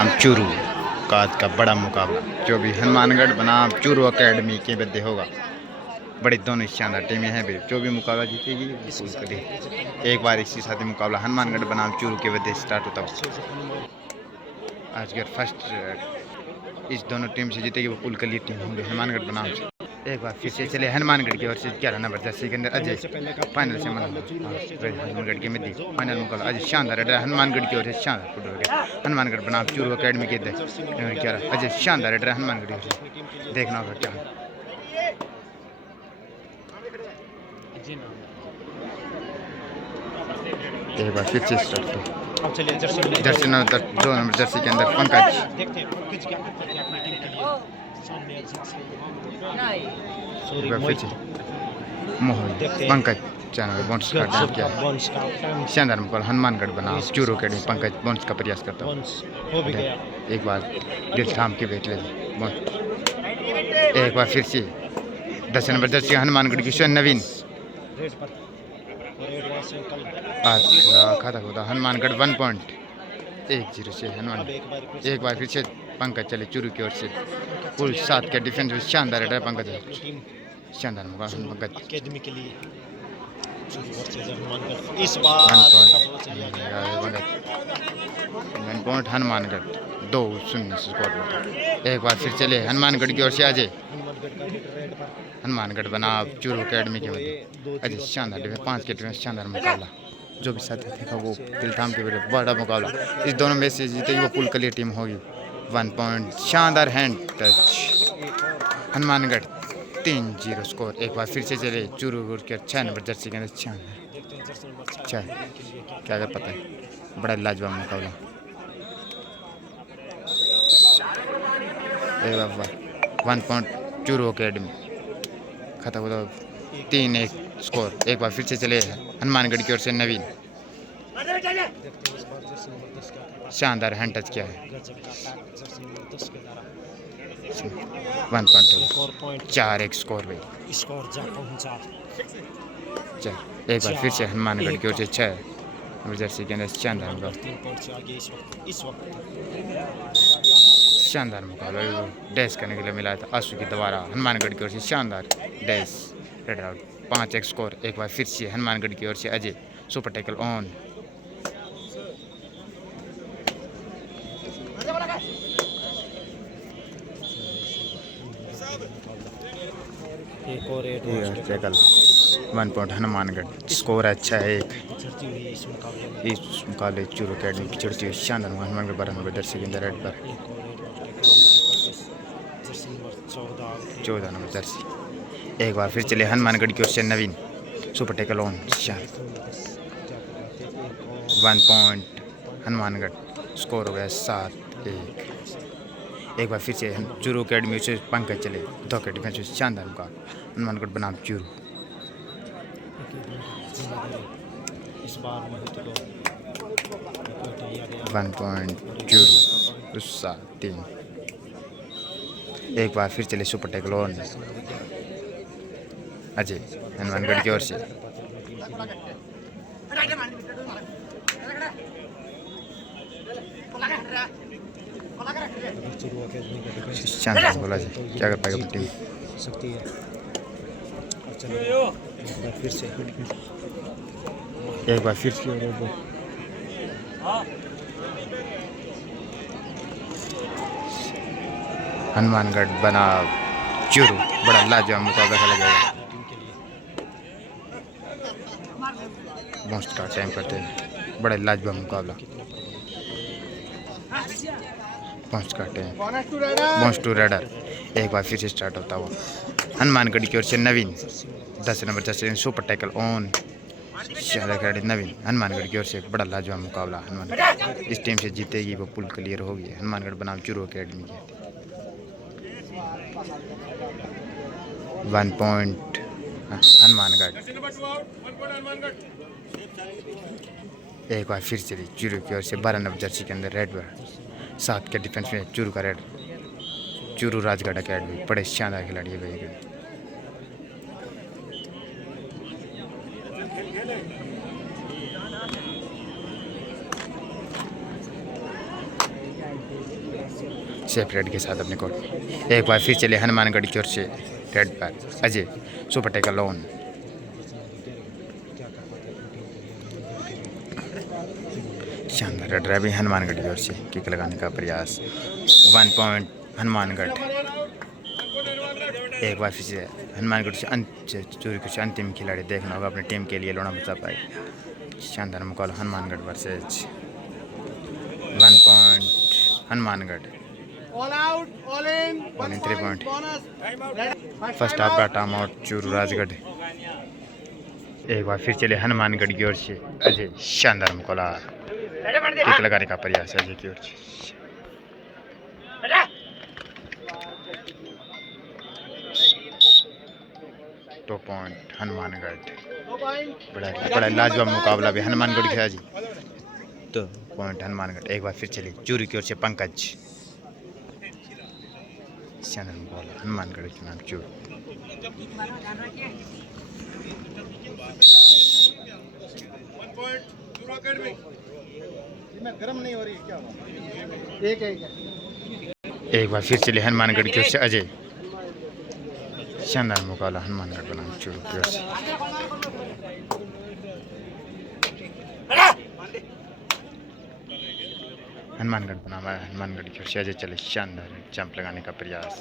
चूरू का आज का बड़ा मुकाबला जो भी हनुमानगढ़ बनाम चूरू एकेडमी के बदले होगा। बड़ी दोनों शानदार टीमें हैं भी, जो भी मुकाबला जीतेगी उसके लिए एक बार इसी साथ मुकाबला हनुमानगढ़ बनाम चूरू के बदले स्टार्ट होता है। आज के फर्स्ट इस दोनों टीम से जीतेगी वो पुल के लिए टीम होंगे हनुमानगढ़ बनाम से। एक बार फिर से चले हनुमानगढ़ की ओर से 11 नंबर जर्सी के अंदर अजय फाइनल से हनुमानगढ़ के में फाइनल मुकाबला अजय शानदार हनुमानगढ़ की ओर से शानदार फुटबॉल हनुमानगढ़ बनाम चूरू एकेडमी के 11 अजय शानदार हनुमानगढ़ की ओर से। देखना होगा क्या एक बार फिर से start Jersey number 2 number Jersey के अंदर पंकज मोहन पंकज चैनल बोन्स का डाल किया शानदार मुकाबला हनुमानगढ़ बनाम चूरू एकेडमी। पंकज बोन्स का प्रयास करता हूँ एक बार दिल थाम के बैठ ले एक बार फिर से 10 नंबर जर्सी हनुमानगढ़ की नवीन आज खाता होता हनुमानगढ़ 1.10 से हनुमान। एक बार फिर से पंकज चले चूरू की ओर से कुल 7 के डिफेंस में शानदार है पंकज शानदार मुकाबला पंकज एकेडमी के लिए इस बार हनुमानगढ़ 2-0 से स्कोर। एक बार फिर चले हनुमानगढ़ की ओर से अजय हनुमानगढ़ बनाम चूरू एकेडमी के मध्य अजय शानदार डिफेंस 5 के डिफेंस शानदार मुकाबला जो भी साथी देखा वो दिल थाम के बड़ा मुकाबला इस दोनों में से जीतेगी वो पुल के लिए टीम होगी। 1 पॉइंट शानदार हैंड टच हनुमानगढ़ 3-0 स्कोर। एक बार फिर से चले चूरू के 6 नंबर जर्सी के अंदर क्या क्या पता है बड़ा लाजवाब मुकाबला। एक बार 1 पॉइंट चूरू एकेडमी खत्म होता 3-1 स्कोर। एक बार फिर से चले हनुमानगढ़ की ओर से नवीन शानदार हैंड टच किया है 1 पॉइंट 4-1 स्कोर भाई। एक बार फिर से हनुमानगढ़ की ओर से 6 नंबर जर्सी के अंदर शानदार मुकाबला डैश करने के लिए मिला था आंसू की दोबारा हनुमानगढ़ की ओर से शानदार डैश रेड आउट 5-1 स्कोर। एक बार फिर से हनुमानगढ़ की ओर से अजय सुपर टैकल ऑन एक और टैकल 1 पॉइंट हनुमानगढ़ स्कोर अच्छा है। इस मुकाबले चूरू एकेडमी की चढ़ती हुई शानदार हनुमानगढ़ 12 नंबर जर्सी के अंदर रेड पर 14 नंबर जर्सी। एक बार फिर चले हनुमानगढ़ की ओर से Naveen super tackle on 1 point Hanumangarh score हो गया 7-1। एक बार फिर से चूरू एकेडमी से पंकज चले 2 के डिफेंस में शानदार मुकाबला हनुमानगढ़ बनाम चूरू। 1 पॉइंट चूरू 3। एक बार फिर चले super tackle on Ajay Hanumangarh की ओर से शानदार बोला जी क्या कर पाएगा टीम सकती है। फिर से एक बार फिर से हनुमानगढ़ बना चूरू बड़ा लाजवाब मुकाबला खेला जाएगा। मोस्ट का टाइम करते हैं बड़ा लाजवाब मुकाबला पहुँच का टाइम पहुँच टू रेडर। एक बार फिर से स्टार्ट होता हुआ हनुमानगढ़ की ओर से नवीन 10 number Jersey super tackle on शानदार नवीन हनुमानगढ़ की ओर से बड़ा लाजवाब मुकाबला हनुमानगढ़ इस टीम से जीतेगी वो पुल क्लियर होगी हनुमानगढ़ बनाम चूरू एकेडमी की। 1 पॉइंट हनुमानगढ़। एक बार फिर चली चूरू की ओर से 12 नंबर जर्सी के अंदर रेड 7 के डिफेंस में चूरू का रेड चूरू राजगढ़ एकेडमी बड़े शानदार खिलाड़ी है भाई। सेफ रेड के साथ अपने कोर्ट में। एक बार फिर चले हनुमानगढ़ की ओर से रेड पर अजय सुपर टेकर लोन। शानदार रेड ड्राइविंग हनुमानगढ़ की ओर से किक लगाने का प्रयास 1 पॉइंट हनुमानगढ़। एक बार फिर से हनुमानगढ़ से चोरी कुछ अंतिम खिलाड़ी देखना होगा अपनी टीम के लिए लोना बचा पाए। शानदार मुकाबला Hanumangarh versus 1 point Hanumangarh. All in 3 point. First half का टाइम आउट चूरू राजगढ़। एक बार फिर चले हनुमानगढ़ की ओर से अजय शानदार मुकाबला किक लगाने का प्रयास अजय की ओर से। 2 पॉइंट हनुमानगढ़। बड़ा लाजवाब मुकाबला भी हनुमानगढ़ खेला जी। 2 पॉइंट हनुमानगढ़। एक बार फिर चली चूरू की ओर से पंकज। शानदार मुकाबला हनुमानगढ़ के नाम चूरू। गर्म नहीं हो रही क्या एक बार फिर चले हनुमानगढ़ की ओर से अजय। शानदार मुकाबला हनुमानगढ़ बनाम चूरू की ओर से। हनुमानगढ़ बनाम हनुमानगढ़ की ओर से अजय चले शानदार जंप लगाने का प्रयास।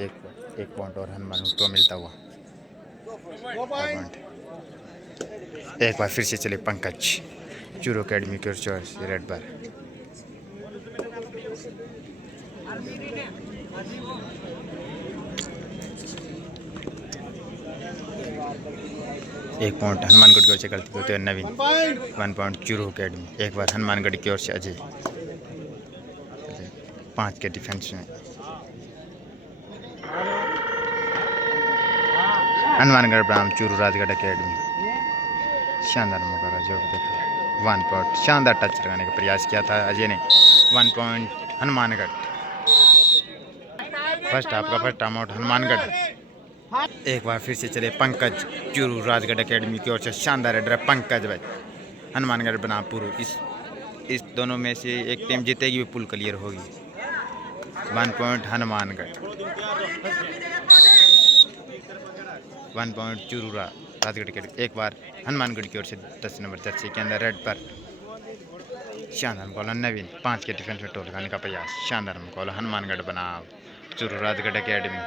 एक पॉइंट और हनुमानगढ़ को मिलता हुआ। एक बार फिर से चले पंकज चूरू अकेडमी की ओर से रेड पर। एक पॉइंट हनुमानगढ़ की ओर से गलती होते हुए नवीन। 1 पॉइंट चूरू अकेडमी। एक बार हनुमानगढ़ की ओर से अजय 5 के डिफेंस में। हनुमानगढ़ बनाम चूरू राजगढ़ अकेडमी। शानदार मुकाबला जो देखा 1 पॉइंट शानदार टच लगाने का प्रयास किया था अजय ने। 1 पॉइंट हनुमानगढ़। फर्स्ट हाफ का फर्स्ट टाइम आउट हनुमानगढ़। एक बार फिर से चले पंकज चूरू राजगढ़ अकेडमी की ओर से शानदार रेडर पंकज भाई। हनुमानगढ़ बनाम पुरू इस दोनों में से एक टीम जीतेगी भी पुल क्लियर होगी। 1 पॉइंट हनुमानगढ़। 1 पॉइंट चूरू राजगढ़ के। एक बार हनुमानगढ़ की ओर से 10 नंबर जर्सी के अंदर रेड पर शानदार मुकाबला नवीन 5 के डिफेंस में टोल लगाने का प्रयास। शानदार मुकाबला हनुमानगढ़ बनाम Churu Rajgarh academy.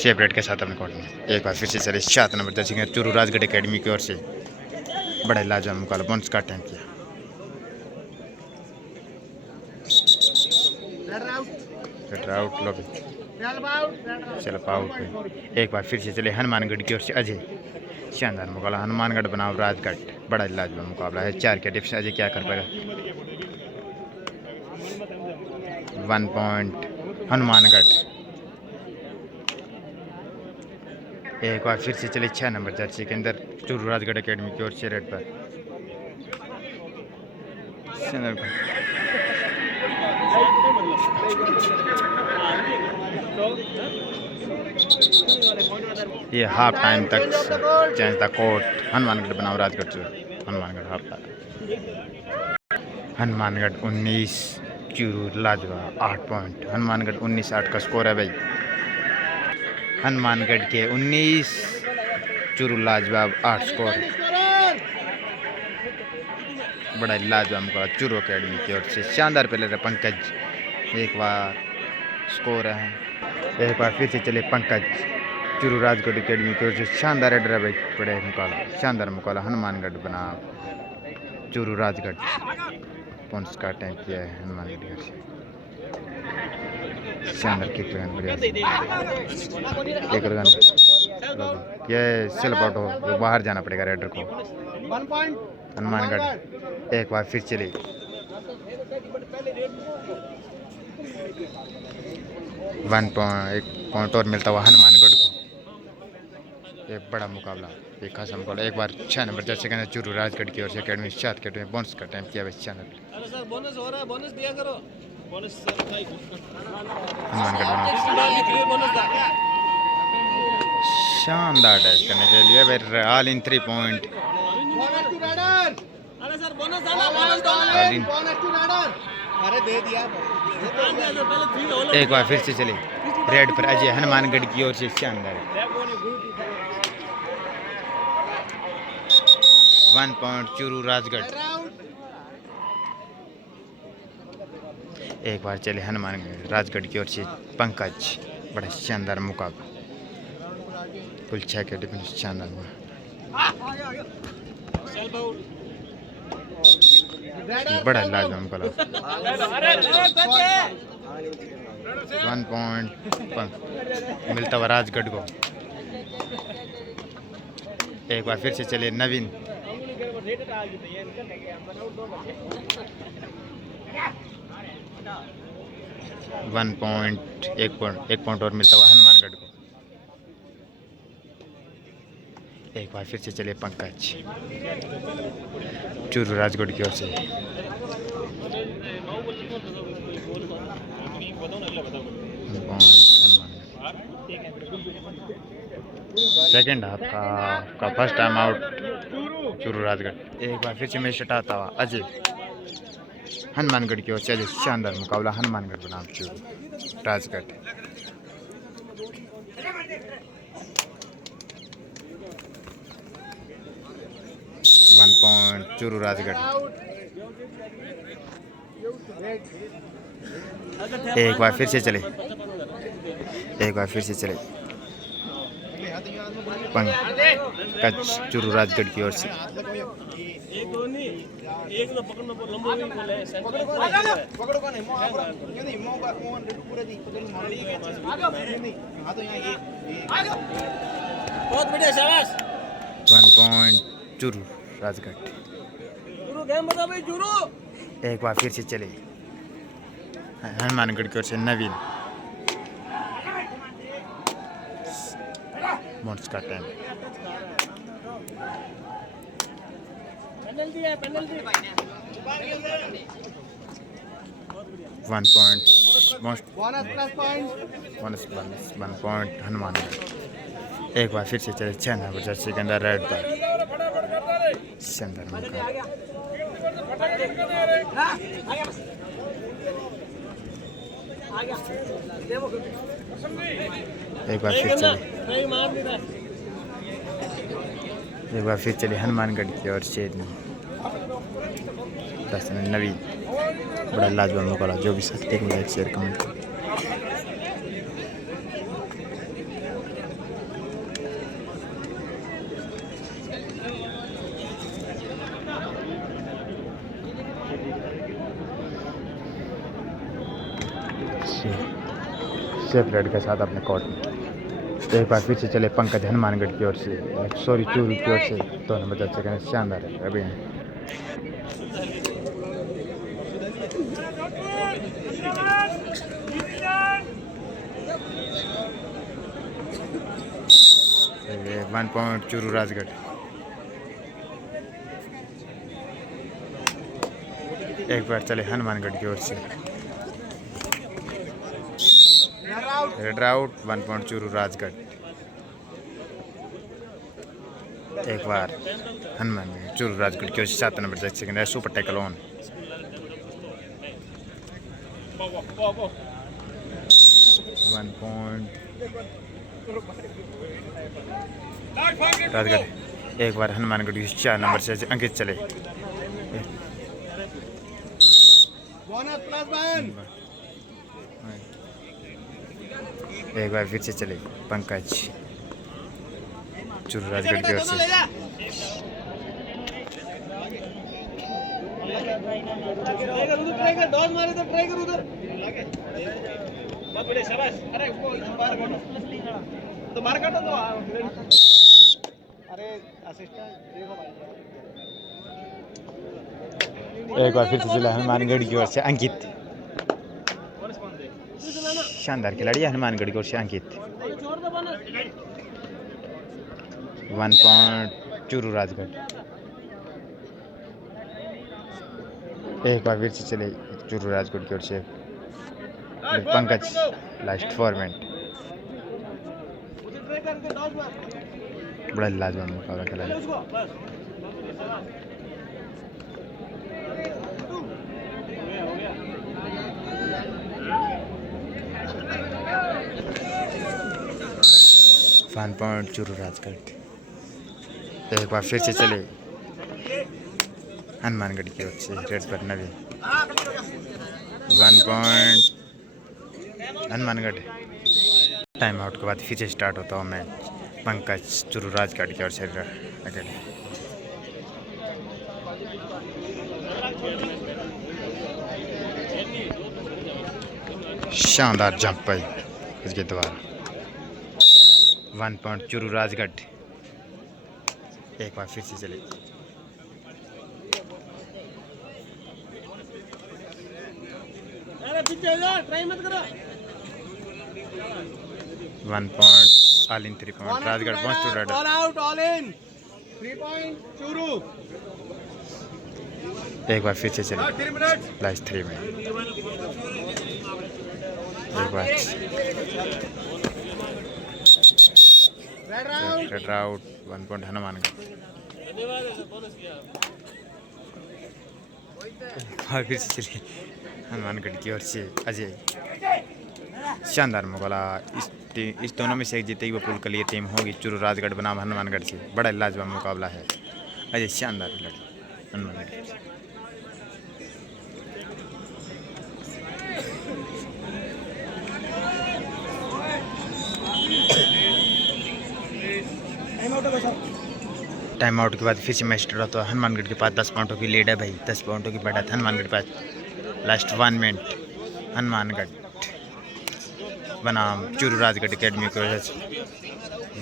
Shape red के साथ अपने कोर्ट में। एक बार फिर से चले 7 नंबर जर्सी के चूरू राजगढ़ अकेडमी की ओर से बड़े लाजवाब मुकाबला बोनस का अटैम्प्ट किया। आउट लॉबी चलो आउट। एक बार फिर से चले हनुमानगढ़ की ओर से अजय। शानदार मुकाबला हनुमानगढ़ बनाम राजगढ़। बड़ा लाजवाब मुकाबला है। 4 के डिफेंस अजय क्या कर पाएगा। 1 पॉइंट हनुमानगढ़। एक बार फिर से चले 6 नंबर जर्सी के अंदर चूरू राजगढ़ अकेडमी की ओर से रेड पर। ये हाफ टाइम तक चेंज द कोर्ट हनुमानगढ़ बनाम राजगढ़ चूरू। Hanumangarh half time. हनुमानगढ़ 19 चूरू लाजवाब 8 पॉइंट। हनुमानगढ़ 19-8 का स्कोर है भाई। हनुमानगढ़ के 19 चूरू लाजवाब 8 स्कोर। बड़ा लाजवाब मुकाबला चूरू अकेडमी की ओर से। शानदार प्लेयर है पंकज। एक बार स्कोर है। एक बार फिर से चले पंकज चूरू राजगढ़ अकेडमी की ओर से। शानदार रेडर है भाई। बड़े मुकाबला शानदार मुकाबला हनुमानगढ़ बनाम चूरू राजगढ़। पॉइंट्स का अटैक किया है हनुमानगढ़ की ओर से। शानदार किक बढ़िया एक रन। ये सेल्फ आउट हो तो बाहर जाना पड़ेगा रेडर को। हनुमानगढ़ एक बार फिर चले 1 पॉइंट और मिलता हुआ हनुमानगढ़ को। एक बड़ा मुकाबला एक खासा मुकाबला। एक बार 6 नंबर जर्सी के अंदर चूरू राजगढ़ की ओर से अकेडमी 7 के बोनस का टाइम किया शानदार डैश करने के लिए ऑल इन 3 पॉइंट ऑल इन। अरे दे दिया। एक बार फिर से चले रेड पर अजय हनुमानगढ़ की ओर से शानदार 1 पॉइंट चूरू राजगढ़। एक बार चले हनुमानगढ़ राजगढ़ की ओर से पंकज। बड़ा शानदार मुकाबला कुल 6 के डिफेंस शानदार बड़ा लाजवाब मुकाबला 1 पॉइंट मिलता हुआ राजगढ़ को। एक बार फिर से चले नवीन 1 पॉइंट 1 पॉइंट और मिलता हुआ हनुमानगढ़ को। एक बार फिर से चले पंकज चूरू राजगढ़ की ओर से। सेकेंड हाफ का first time out Churu Rajgarh. एक बार फिर से मैच हटाता हुआ अजय हनुमानगढ़ की ओर से। अजय शानदार मुकाबला हनुमानगढ़ बनाम चूरू राजगढ़। One point Churu Rajgarh. एक बार फिर से चले पंकज चूरू राजगढ़ की ओर से। बहुत बढ़िया शाबाश। 1 पॉइंट चूरू राजगढ़। एक बार फिर से चले हनुमानगढ़ की ओर से नवीन। मोट्स का time 1 point one point Hanumangarh. एक बार फिर से चले 6 नंबर जर्सी के अंदर रेड पर शानदार मुकाबला। एक बार फिर चले हनुमानगढ़ की ओर से नवीन। बड़ा लाजवाब मुकाबला। जो भी साथ एक like share comment safe red के साथ अपने कोर्ट में। एक बार फिर से चले पंकज हनुमानगढ़ की ओर से सॉरी चूरू की ओर से 2 नंबर जर्सी का शानदार है अभी। One point Churu Rajgarh. एक बार चले हनुमानगढ़ की ओर से red out 1 point Churu Rajgarh. एक बार हनुमानगढ़ चूरू राजगढ़ की ओर से 7 नंबर जर्सी के super tackle on. 1 point Rajgarh. एक बार हनुमानगढ़ की 4 नंबर से अंकित चले। एक बार फिर से चले पंकज चूरू राजगढ़ की ओर से। एक बार फिर से चला हनुमानगढ़ की ओर से अंकित। शानदार खिलाड़ी है हनुमानगढ़ की ओर से अंकित। 1 पॉइंट चूरू राजगढ़। एक बार फिर से चले चूरू राजगढ़ की ओर से पंकज लास्ट फॉर्मेट। बड़ा लाजवाब मुकाबला खेला। 1 पॉइंट चूरू राजगढ़। एक बार फिर से चले हनुमानगढ़ की ओर से रेड पर नवी। 1 पॉइंट हनुमानगढ़। टाइम आउट के बाद फिर से स्टार्ट होता हूँ मैच पंकज चूरू राजगढ़ की ओर से अकेले। शानदार जंप भाई इसके द्वारा। 1 पॉइंट चूरू राजगढ़। एक बार फिर से चले 1 point all in 3 point Rajgarh पहुंच to raid. All out all in 3 point Churu. एक बार फिर से चले लास्ट 3 मिनट। एक बार रेड आउट 1 पॉइंट हनुमानगढ़। फिर से चले हनुमानगढ़ की ओर से अजय। शानदार मुकाबला। इस दोनों में से एक जीतेगी वो पुल के लिए टीम होगी चूरू राजगढ़ बनाम हनुमानगढ़ से। बड़ा लाजवाब मुकाबला है। अजय शानदार लड़ी हनुमानगढ़। टाइम आउट के बाद फिर से मैच स्टार्ट होता है। हनुमानगढ़ के पास 10 पॉइंटों की लीड है भाई। 10 पॉइंटों की बढ़त हनुमानगढ़ के पास। लास्ट 1 मिनट हनुमानगढ़ बनाम चूरू राजगढ़ अकेडमी की वजह से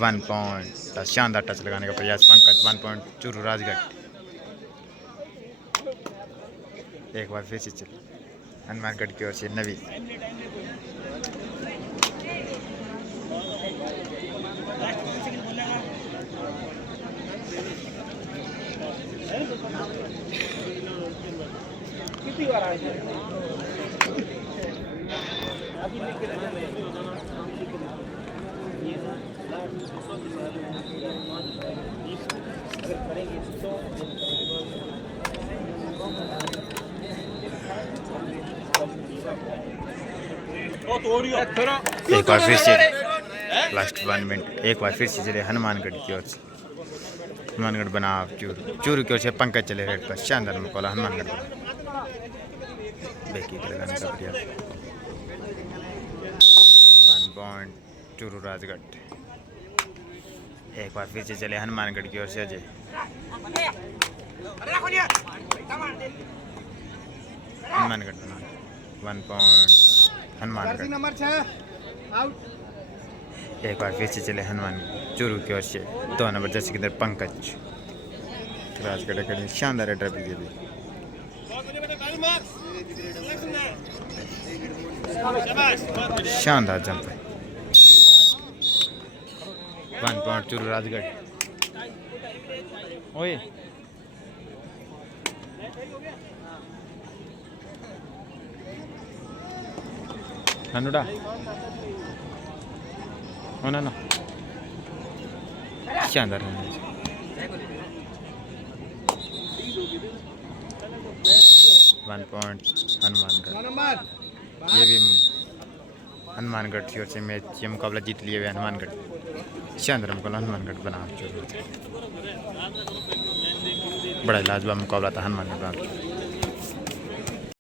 1 पॉइंट। शानदार टच लगाने का प्रयास पंकज। 1 पॉइंट चूरू राजगढ़। एक बार फिर से चले हनुमानगढ़ की ओर से नवी। एक बार फिर से लास्ट 1 मिनट। एक बार फिर से चले हनुमानगढ़ की ओर से। हनुमानगढ़ बना चूरू की ओर से पंकज चले रेड पर। शानदार मुकाबला हनुमानगढ़ बना बेकी लगाने का प्रयास। 1 पॉइंट चूरू राजगढ़। एक बार फिर से चले हनुमानगढ़ की ओर से अजय। हनुमानगढ़ बना 1 पॉइंट हनुमानगढ़। Number 6 out. एक बार फिर से चले हनुमान चूरू की ओर से 2 नंबर जर्सी के अंदर पंकज राजगढ़ अकेडमी। शानदार ड्राइव दी गई। शानदार जंप है। 1 पॉइंट चूरू राजगढ़। ओए ननुडा हो ना शानदार है। 1 पॉइंट हनुमानगढ़। ये भी हनुमानगढ़ की ओर से मैच ये मुकाबला जीत लिए हुए हनुमानगढ़। शानदार मुकाबला हनुमानगढ़ बना। बड़ा लाजवाब मुकाबला था हनुमानगढ़।